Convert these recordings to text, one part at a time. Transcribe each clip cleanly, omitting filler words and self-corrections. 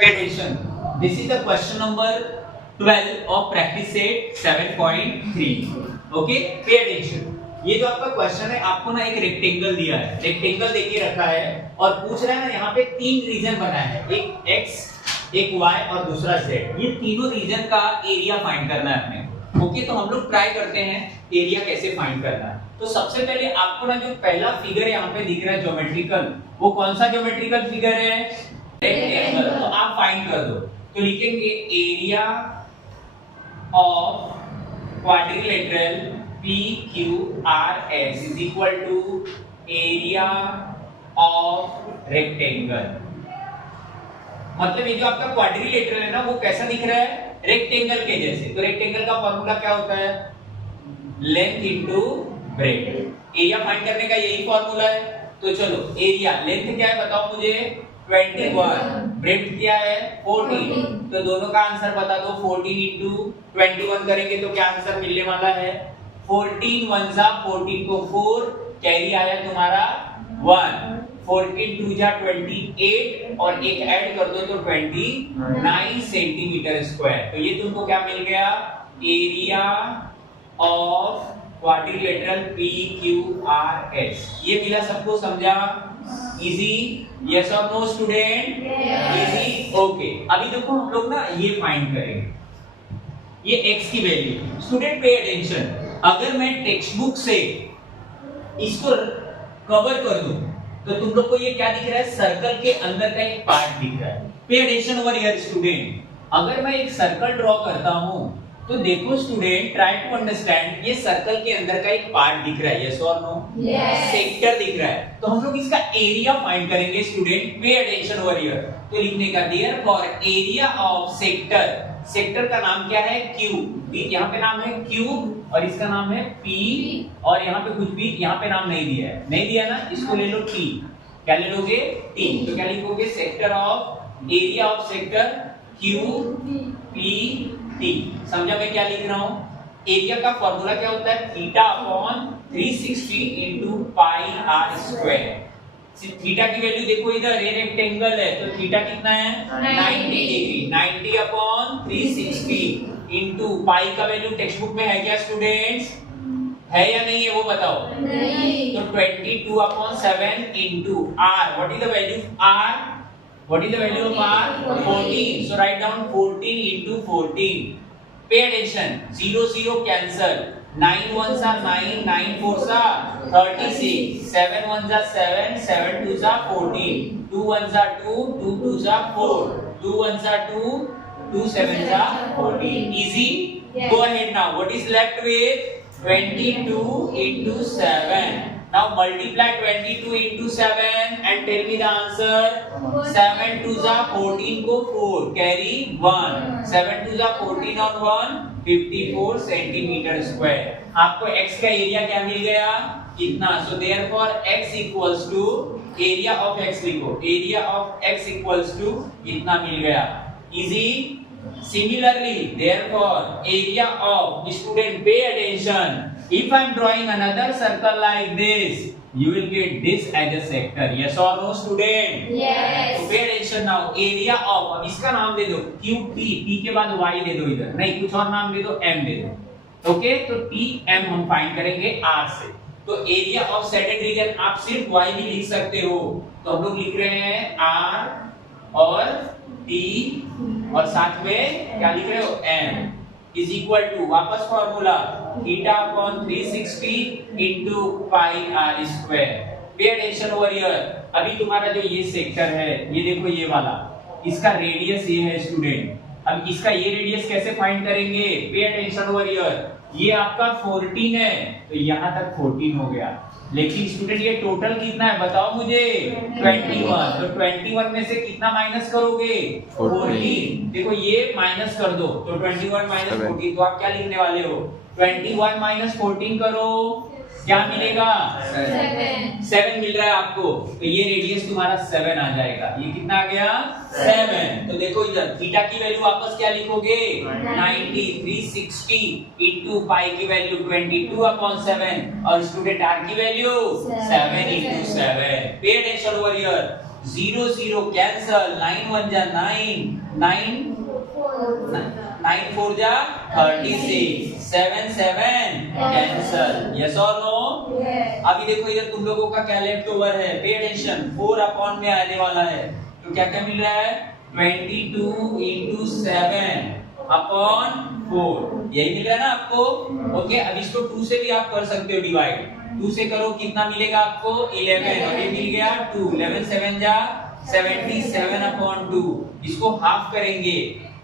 Pay attention. This is the question number 12 of practice set 7.3. Okay, pay attention. ये जो आपका question है, आपको ना एक रेक्टेंगल दिया है, रेक्टेंगल देके रखा है और पूछ रहा है ना, यहाँ पे तीन रीजन बना है, एक x, एक y और दूसरा z। ये तीनों रीजन का एरिया फाइंड करना है अपने। ओके, तो हम लोग ट्राई करते हैं एरिया कैसे फाइंड करना है। तो सबसे पहले आपको ना जो पहला फिगर यहाँ पे दिख रहा है ज्योमेट्रिकल, वो कौन सा ज्योमेट्रिकल फिगर है? रेक्टेंगल। तो आप फाइंड कर दो। तो लिखेंगे area of quadrilateral PQRS is equal to area of rectangle। मतलब ये जो आपका क्वाड्रिलेटरल है ना, वो कैसा दिख रहा है? रेक्टेंगल के जैसे। तो रेक्टेंगल का फॉर्मूला क्या होता है? Length into breadth. Area find करने का यही फॉर्मूला है। तो चलो, एरिया, लेंथ क्या है बताओ मुझे? 21। ब्रेड्थ क्या है? 14। तो दोनों का आंसर बता दो। 14 इंटू 21 करेंगे तो क्या आंसर मिलने वाला है? 14 1 जा 14 को 4, कैरी आया तुम्हारा 1। 14 2 जा 28 और एक ऐड कर दो तो 29 सेंटीमीटर स्क्वायर। तो ये तुमको क्या मिल गया? Area of quadrilateral PQRS। ये मिला सबको, समझा? इजी? यस और नो स्टूडेंट? इजी? ओके। अभी देखो हम लोग ना ये फाइंड करेंगे, ये x की वैल्यू। स्टूडेंट पे अटेंशन, अगर मैं टेक्स्ट बुक से इसको कवर कर दूं तो तुम लोग को ये क्या दिख रहा है? सर्कल के अंदर का एक पार्ट दिख रहा है। पे अटेंशन ओवर हियर स्टूडेंट। अगर मैं एक सर्कल ड्रॉ करता हूं तो देखो स्टूडेंट, ट्राई टू अंडरस्टैंड, ये सर्कल के अंदर का एक पार्ट दिख रहा है, यस और नो? सेक्टर दिख रहा है। तो हम लोग इसका एरिया फाइंड करेंगे स्टूडेंट। पे अटेंशन ओवर हियर। तो लिखने का therefore area of sector, sector का नाम क्या है? Q। यहाँ पे नाम है Q और इसका नाम है P और यहाँ पे कुछ भी यहाँ पे नाम नहीं दिया है, नहीं दिया ना, इसको ले लो T। क्या ले लोगे? T। तो क्या लिखोगे? Sector of, area of sector Q P T। समझा मैं क्या लिख रहा हूँ? एरिया का फॉर्मूला क्या होता है? Theta upon 360 into pi R square. Theta की वैल्यू देखो इधर, ये रेक्टेंगल है तो थीटा कितना है? 90 डिग्री। 90 अपॉन 360 इंटू पाई का वैल्यू टेक्स्ट बुक में है क्या स्टूडेंट्स? है या नहीं है वो बताओ? नहीं। तो 22 upon 7 into R. What is the value R? What is the value of R? 14। So write down 14 into 14। Pay attention, 0 0 cancel, 9 1 जा 9, 9 4 जा 36, 7 1 जा 7, 7 2 जा 14, 2 1 जा 2, 2 2 जा 4, 2 1 जा 2, 2 7 जा 14। Easy? Go ahead now. What is left with? 22 into 7. Now multiply 22 into 7 and tell me the answer. 7 2 जा 14 को 4, carry 1, 7 2 जा 14 on 1, 54 सेंटीमीटर स्क्वायर। आपको x का एरिया क्या मिल गया? इतना। So therefore x equals to, area of x लिखो, area of x equals to इतना मिल गया। Easy? Similarly, therefore, area of, student pay attention, if I am drawing another circle like this, you will get this as a sector. Yes or no student? Yes. So pay attention now. Area of, अब इसका नाम दे दो QT, T के बाद Y दे दो इधर, नहीं कुछ और नाम दे दो, M दे दो। ओके, तो TM हम फाइंड करेंगे R से। तो एरिया ऑफ सेटेड रीजन आप सिर्फ Y भी लिख सकते हो। तो हम लोग लिख रहे हैं R और T और साथ में क्या लिख रहे हो? M इज इक्वल टू, वापस formula, theta upon 360 into pi R square. Pay attention over here. अभी तुम्हारा जो ये सेक्टर है, ये देखो ये वाला, इसका रेडियस ये है स्टूडेंट। अब इसका ये रेडियस कैसे फाइंड करेंगे? पे अटेंशन ओवर हियर। ये आपका 14 है तो यहाँ तक 14 हो गया, लेकिन स्टूडेंट ये टोटल कितना है बताओ मुझे? 21। तो 21 में से कितना माइनस करोगे? 14। देखो ये माइनस कर दो तो 21 माइनस 14, तो आप क्या लिखने वाले हो? 21 माइनस 14 करो, क्या मिलेगा? 7 मिल रहा है आपको। तो ये रेडियस तुम्हारा 7 आ जाएगा। ये कितना आ गया? 7। तो देखो इधर थीटा की वैल्यू वापस क्या लिखोगे? 90, 360 इंटू पाई की वैल्यू 22 अपॉन 7 और स्टूडेंट आर की वैल्यू 7 इंटू 7। पे अटेंशन ओवर हियर। 0 0 कैंसल, 9 1 जा 9 9 4 जा 36, 7 7 कैंसल, यस और नो? अभी देखो इधर तुम लोगों का क्या लेफ्ट ओवर है, पे अटेंशन, 4 अपॉन में आने वाला है, तो क्या क्या मिल रहा है, 22 into 7 अपॉन 4, यही मिल रहा है ना आपको? ओके, अब इसको 2 से भी आप कर सकते हो डिवाइड, 2 से करो कितना मिलेगा आपको, 11, और ये मिल गया 2, 11 7 जा 77 अपॉन 2, इसको हाफ करेंगे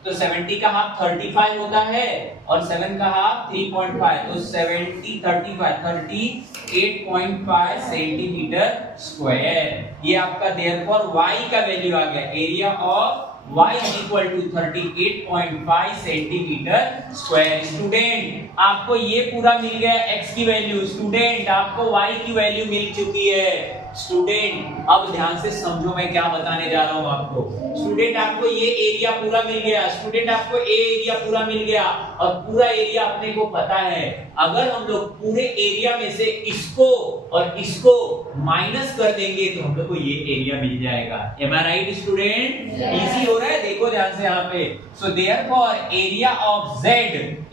तो 70 का हाफ 35 होता है और 7 का हाफ 3.5, तो 70 35 38.5 सेंटीमीटर स्क्वायर। ये आपका देयरफॉर y का वैल्यू आ गया, area of y is equal to 38.5 centimetre square. Student आपको ये पूरा मिल गया x की वैल्यू, स्टूडेंट आपको y की वैल्यू मिल चुकी है। स्टूडेंट अब ध्यान से समझो मैं क्या बताने जा रहा हूं आपको। स्टूडेंट आपको ये एरिया पूरा मिल गया, स्टूडेंट आपको ए एरिया पूरा मिल गया, और पूरा एरिया अपने को पता है, अगर हम लोग पूरे एरिया में से इसको और इसको माइनस कर देंगे तो हम लोग को ये एरिया मिल जाएगा। Am I right student? Easy हो रहा है, देखो ध्यान से यहाँ पे। So therefore area of z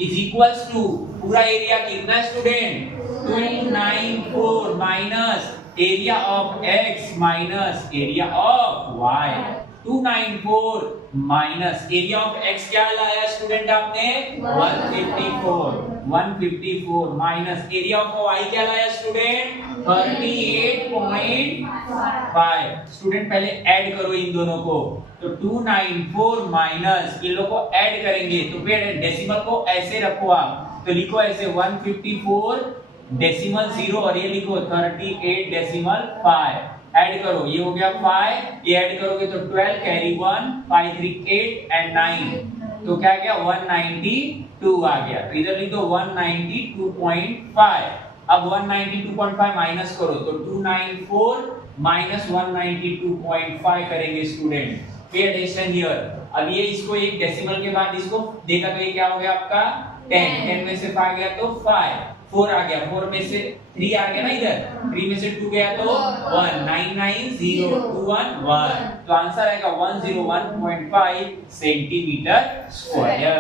is equals to, पूरा एरिया कितना student, 294 minus area of x minus area of y, 294 minus area of x क्या लाया स्टूडेंट आपने, 154 माइनस एरिया ऑफ y क्या लाया स्टूडेंट, 38.5। स्टूडेंट पहले ऐड करो इन दोनों को, तो 294 माइनस इन लोगों को ऐड करेंगे तो फिर डेसिमल को ऐसे रखो आप, तो लिखो ऐसे 154 डेसिमल 0 और ये लिखो 38.5, ऐड करो, ये हो गया 5, ये ऐड करोगे तो 12 कैरी 1, 5 3 8 एंड 9, तो क्या गया 192 आ गया, तो इधर लिख दो 192.5। अब 192.5 माइनस करो तो 294 माइनस 192.5 करेंगे स्टूडेंट, पे अटेंशन हियर। अब ये इसको एक डेसिमल के बाद इसको देखा तो ये क्या हो गया आपका 10 में से 5 गया तो 5, 4 आ गया, 4 में से 3 आ गया ना, इधर 3 में से 2 गया तो 1, 99021, तो आंसर आएगा 101.5 सेंटीमीटर स्क्वायर।